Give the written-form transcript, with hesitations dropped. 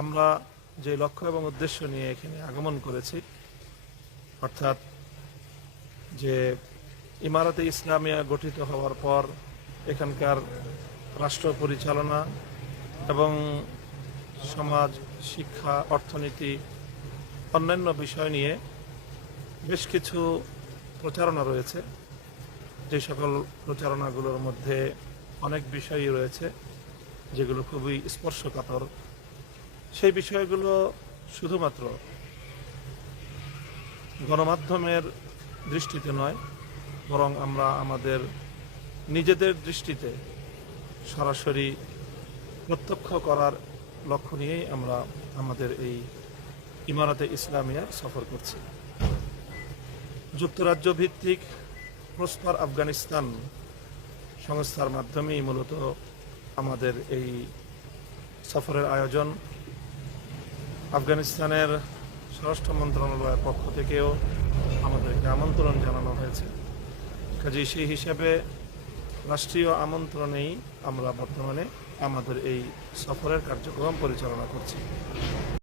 আমরা যে লক্ষ্য এবং উদ্দেশ্য নিয়ে এখানে আগমন করেছি, অর্থাৎ যে ইমারতে ইসলামিয়া গঠিত হওয়ার পর এখানকার রাষ্ট্র পরিচালনা এবং সমাজ, শিক্ষা, অর্থনীতি, অন্যান্য বিষয় নিয়ে বেশ কিছু প্রচারণা রয়েছে। যে সকল প্রচারণাগুলোর মধ্যে অনেক বিষয়ই রয়েছে যেগুলো খুবই স্পর্শকাতর। সেই বিষয়গুলো শুধুমাত্র গণমাধ্যমের দৃষ্টিতে নয়, বরং আমরা আমাদের নিজেদের দৃষ্টিতে সরাসরি প্রত্যক্ষ করার লক্ষ্য নিয়েই আমরা আমাদের এই ইমারতে ইসলামিয়া সফর করছি। যুক্তরাজ্য ভিত্তিক প্রসপার আফগানিস্তান সংস্থার মাধ্যমেই মূলত আমাদের এই সফরের আয়োজন। আফগানিস্তানের স্বরাষ্ট্র মন্ত্রণালয়ের পক্ষ থেকেও আমাদেরকে আমন্ত্রণ জানানো হয়েছে। কাজেই সেই হিসাবে রাষ্ট্রীয় আমন্ত্রণেই আমরা বর্তমানে আমাদের এই সফরের কার্যক্রম পরিচালনা করছি।